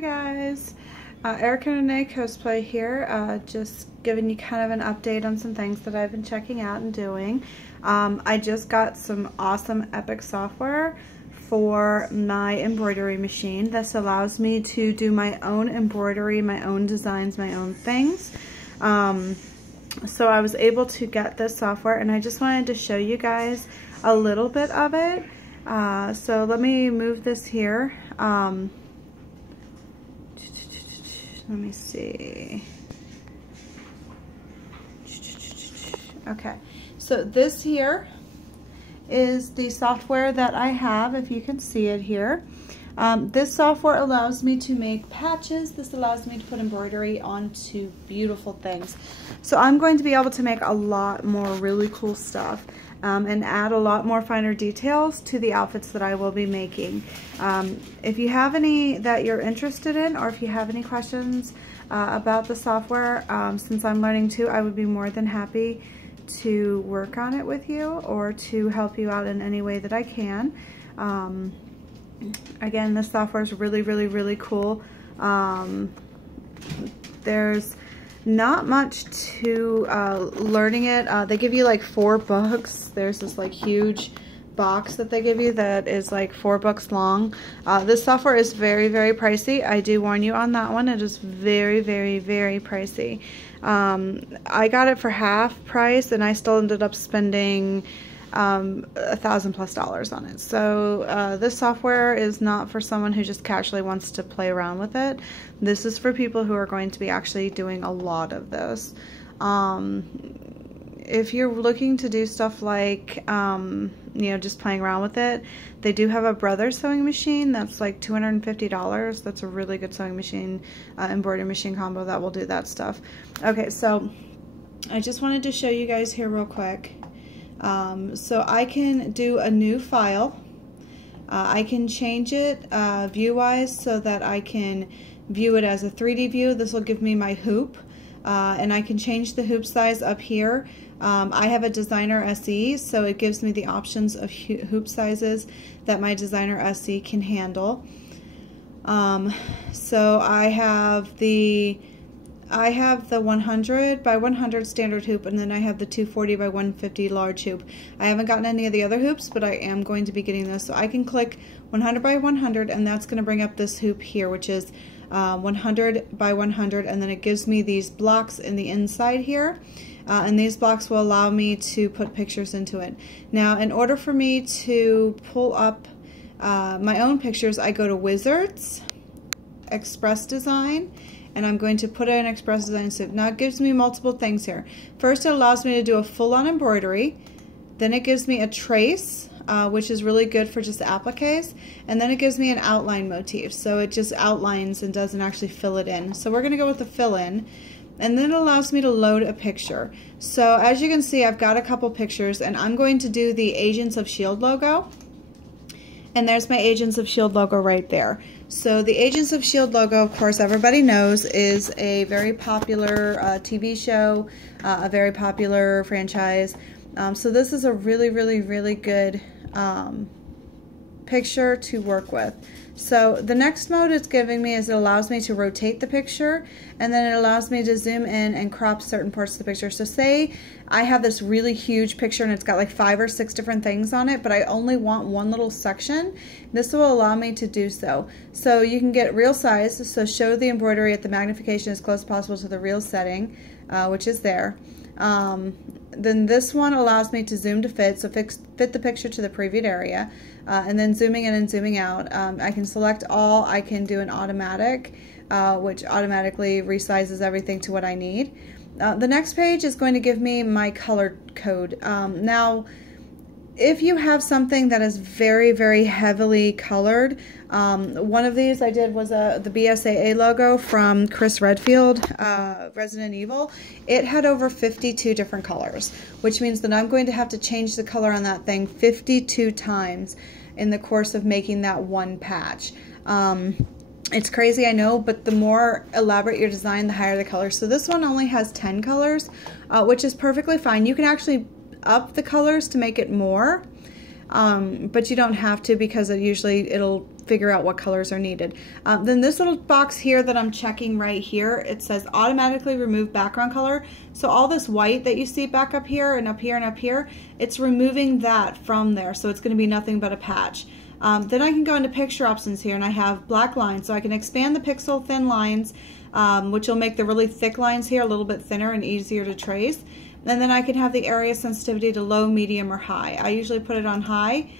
guys, Rainae Cosplay here, just giving you kind of an update on some things that I've been checking out and doing. I just got some awesome epic software for my embroidery machine. This allows me to do my own embroidery, my own designs, my own things. So I was able to get this software and I just wanted to show you guys a little bit of it. So let me move this here. Let me see. Okay, so this here is the software that I have, if you can see it here. This software allows me to make patches. This allows me to put embroidery onto beautiful things. So I'm going to be able to make a lot more really cool stuff and add a lot more finer details to the outfits that I will be making. If you have any that you're interested in, or if you have any questions about the software, since I'm learning too, I would be more than happy to work on it with you or to help you out in any way that I can. Again, this software is really cool. There's not much to learning it. They give you like 4 books. There's this like huge box that they give you that is like 4 books long. This software is very pricey. I do warn you on that one. It is very pricey. I got it for half price and I still ended up spending $1,000+ on it. So this software is not for someone who just casually wants to play around with it. This is for people who are going to be actually doing a lot of this. If you're looking to do stuff like you know, just playing around with it, they do have a brother sewing machine that's like $250. That's a really good sewing machine, embroidery machine combo that will do that stuff. Okay, so I just wanted to show you guys here real quick. So I can do a new file. I can change it view-wise so that I can view it as a 3D view. This will give me my hoop, and I can change the hoop size up here. I have a Designer SE, so it gives me the options of hoop sizes that my Designer SE can handle. So I have the 100 by 100 standard hoop, and then I have the 240 by 150 large hoop. I haven't gotten any of the other hoops, but I am going to be getting this. So I can click 100 by 100, and that's going to bring up this hoop here, which is 100 by 100, and then it gives me these blocks in the inside here. And these blocks will allow me to put pictures into it. Now, in order for me to pull up my own pictures, I go to Wizards, Express Design, and I'm going to put in Express Design Soup. Now it gives me multiple things here. First, it allows me to do a full-on embroidery. Then it gives me a trace, which is really good for just appliques. And then it gives me an outline motif. So it just outlines and doesn't actually fill it in. So we're going to go with the fill in. And then it allows me to load a picture. So as you can see, I've got a couple pictures, and I'm going to do the Agents of S.H.I.E.L.D. logo. And there's my Agents of S.H.I.E.L.D. logo right there. So the Agents of S.H.I.E.L.D. logo, of course, everybody knows is a very popular TV show, a very popular franchise. So this is a really good picture to work with. So the next mode it's giving me is it allows me to rotate the picture, and then it allows me to zoom in and crop certain parts of the picture. So say I have this really huge picture and it's got like 5 or 6 different things on it, but I only want one little section. This will allow me to do so. So you can get real size, so show the embroidery at the magnification as close as possible to the real setting, which is there. Then this one allows me to zoom to fit, so fit the picture to the previewed area, and then zooming in and zooming out. I can select all. I can do an automatic, which automatically resizes everything to what I need. The next page is going to give me my color code. Now, if you have something that is very heavily colored, one of these I did was the BSAA logo from Chris Redfield, Resident Evil. It had over 52 different colors, which means that I'm going to have to change the color on that thing 52 times in the course of making that one patch. It's crazy, I know, but the more elaborate your design, the higher the colors. So this one only has 10 colors, which is perfectly fine. You can actually up the colors to make it more, but you don't have to, because it'll figure out what colors are needed. Then this little box here that I'm checking right here, it says automatically remove background color. So all this white that you see back up here and up here and up here, it's removing that from there. So it's going to be nothing but a patch. Then I can go into picture options here, and I have black lines. So I can expand the pixel thin lines, which will make the really thick lines here a little bit thinner and easier to trace. And then I can have the area sensitivity to low, medium, or high. I usually put it on high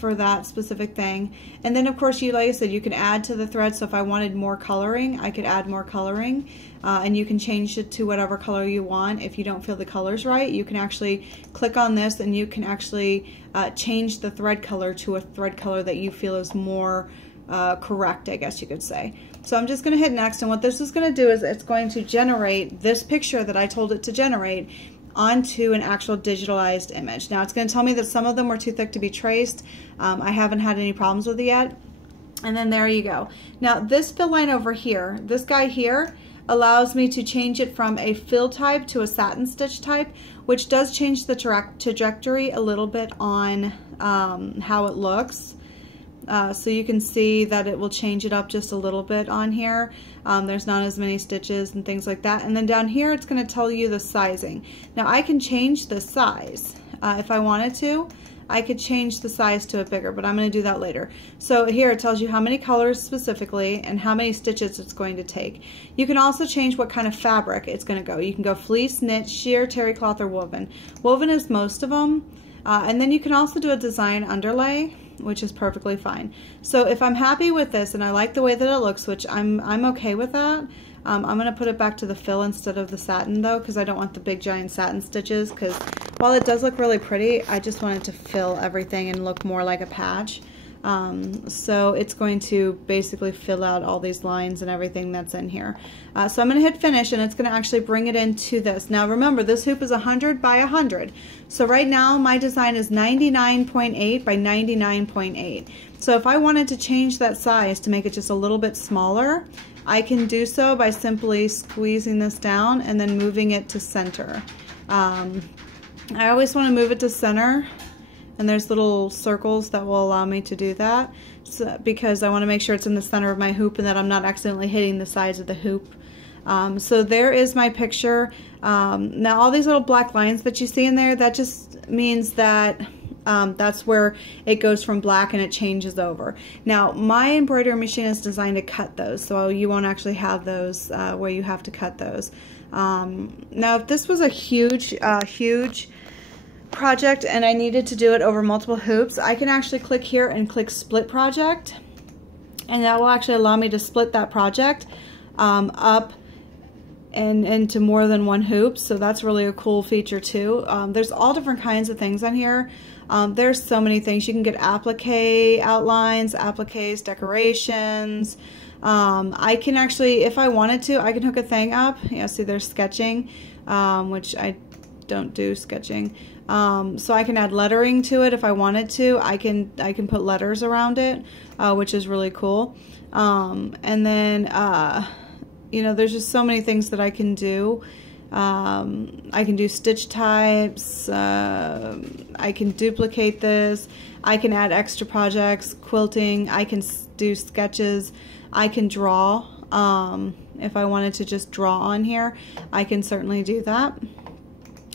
for that specific thing. And then of course, like I said, you can add to the thread. So if I wanted more coloring, I could add more coloring, and you can change it to whatever color you want. If you don't feel the colors right, you can actually click on this and you can actually change the thread color to a thread color that you feel is more correct, I guess you could say. So I'm just going to hit next, and what this is going to do is it's going to generate this picture that I told it to generate onto an actual digitalized image. Now it's going to tell me that some of them were too thick to be traced. I haven't had any problems with it yet. And then there you go. Now this fill line over here, this guy here, allows me to change it from a fill type to a satin stitch type, which does change the trajectory a little bit on how it looks. So you can see that it will change it up just a little bit on here. There's not as many stitches and things like that. And then down here it's going to tell you the sizing. Now I can change the size if I wanted to. I could change the size to it bigger, but I'm going to do that later. So here it tells you how many colors specifically and how many stitches it's going to take. You can also change what kind of fabric it's going to go. You can go fleece, knit, sheer, terry cloth, or woven. Woven is most of them. And then you can also do a design underlay, which is perfectly fine. So if I'm happy with this and I like the way that it looks, which I'm okay with that, I'm going to put it back to the fill instead of the satin though, because I don't want the big giant satin stitches, because while it does look really pretty, I just want it to fill everything and look more like a patch. So it's going to basically fill out all these lines and everything that's in here. So I'm going to hit finish, and it's going to actually bring it into this. Now remember, this hoop is 100 by 100. So right now my design is 99.8 by 99.8. So if I wanted to change that size to make it just a little bit smaller, I can do so by simply squeezing this down and then moving it to center. I always want to move it to center, and there's little circles that will allow me to do that, because I want to make sure it's in the center of my hoop and that I'm not accidentally hitting the sides of the hoop. So there is my picture. Now all these little black lines that you see in there, that just means that that's where it goes from black and it changes over. Now my embroidery machine is designed to cut those, so you won't actually have those where you have to cut those. Now if this was a huge project and I needed to do it over multiple hoops, I can actually click here and click split project, and that will actually allow me to split that project up and into more than one hoop. So that's really a cool feature too. There's all different kinds of things on here. There's so many things. You can get applique outlines, appliques, decorations. I can actually, if I wanted to, I can hook a thing up. Yeah, see there's sketching, which I don't do sketching. So I can add lettering to it if I wanted to. I can put letters around it, which is really cool. And then you know, there's just so many things that I can do. I can do stitch types, I can duplicate this, I can add extra projects, quilting, I can do sketches, I can draw. If I wanted to just draw on here, I can certainly do that,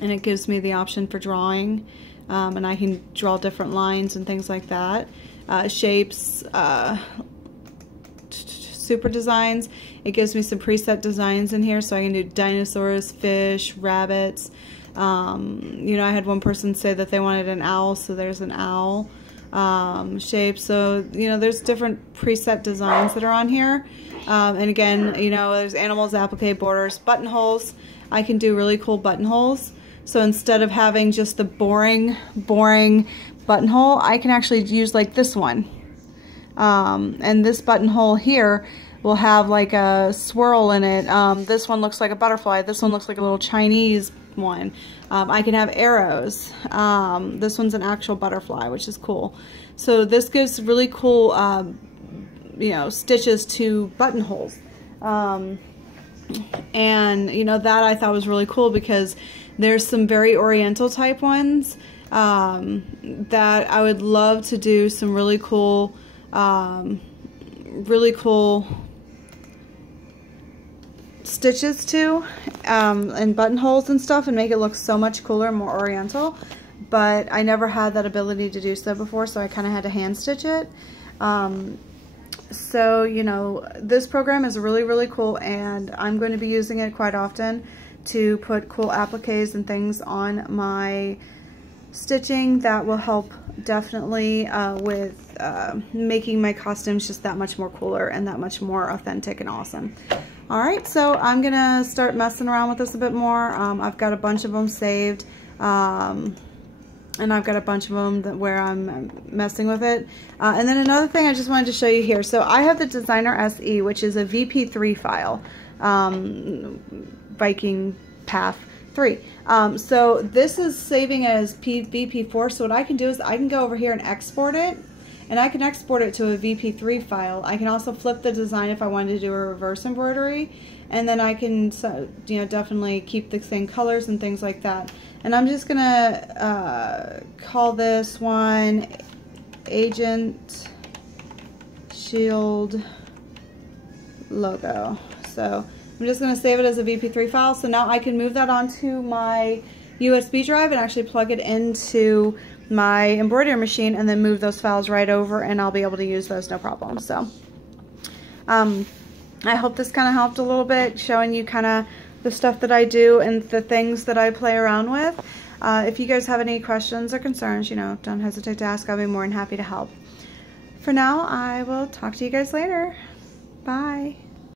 and it gives me the option for drawing, and I can draw different lines and things like that, shapes, super designs. It gives me some preset designs in here, so I can do dinosaurs, fish, rabbits. You know, I had one person say that they wanted an owl, so there's an owl shape. So, you know, there's different preset designs that are on here. And again, you know, there's animals, applique, borders, buttonholes. I can do really cool buttonholes. So instead of having just the boring buttonhole, I can actually use like this one. And this buttonhole here will have like a swirl in it. This one looks like a butterfly. This one looks like a little Chinese one. I can have arrows. This one's an actual butterfly, which is cool. So this gives really cool, you know, stitches to buttonholes. And you know, that I thought was really cool because there's some very oriental type ones that I would love to do some really cool really cool stitches too, and buttonholes and stuff, and make it look so much cooler and more oriental. But I never had that ability to do so before, so I kind of had to hand stitch it. So, you know, this program is really, really cool, and I'm going to be using it quite often to put cool appliques and things on my stitching. That will help definitely with making my costumes just that much more cooler and that much more authentic and awesome. Alright, so I'm going to start messing around with this a bit more. I've got a bunch of them saved. And I've got a bunch of them where I'm messing with it. And then another thing I just wanted to show you here. So I have the Designer SE, which is a VP3 file, Viking Path 3. So this is saving as VP4. So what I can do is I can go over here and export it. And I can export it to a VP3 file. I can also flip the design if I wanted to do a reverse embroidery. And then I can, you know, definitely keep the same colors and things like that. And I'm just gonna call this one Agent Shield Logo. So I'm just gonna save it as a VP3 file. So now I can move that onto my USB drive and actually plug it into my embroidery machine and then move those files right over, and I'll be able to use those no problem. So I hope this kind of helped a little bit, showing you kind of the stuff that I do and the things that I play around with. If you guys have any questions or concerns, you know, don't hesitate to ask. I'll be more than happy to help. For now, I will talk to you guys later. Bye.